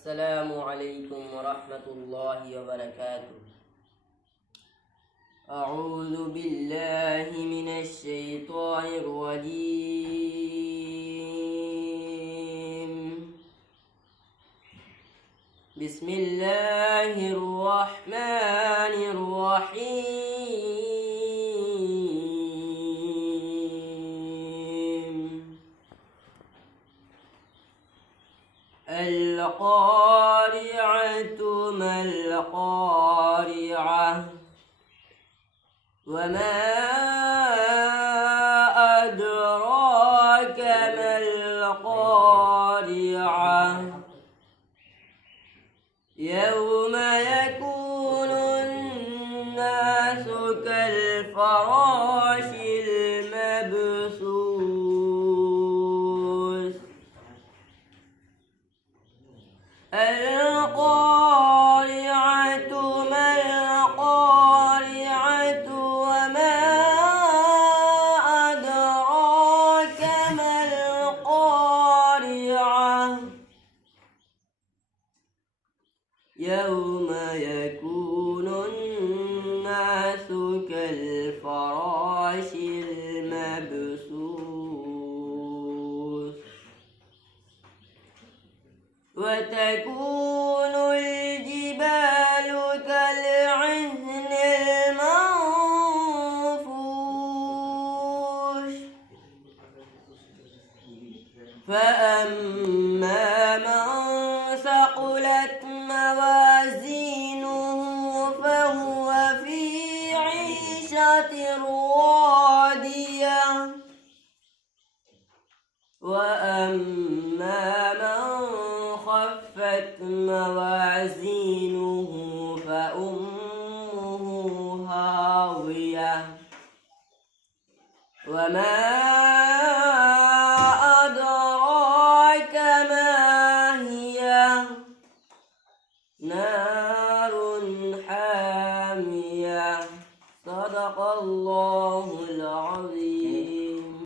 السلام عليكم ورحمة الله وبركاته. أعوذ بالله من الشيطان الرجيم. بسم الله الرحمن الرحيم. القارعة ما القارعة وما أدراك ما القارعة يوم يكون الناس كالفراش المبثوث. القارعة ما القارعة وما أدراك ما القارعة يوم يكون الناس كالفراش المبثوث. وتكون الجبال كالعهن المنفوش. فأما من ثقلت موازينه فهو في عيشة راضية. وأما من خفت موازينه فأمه هاوية. وما أدراك ما هي نار حامية. صدق الله.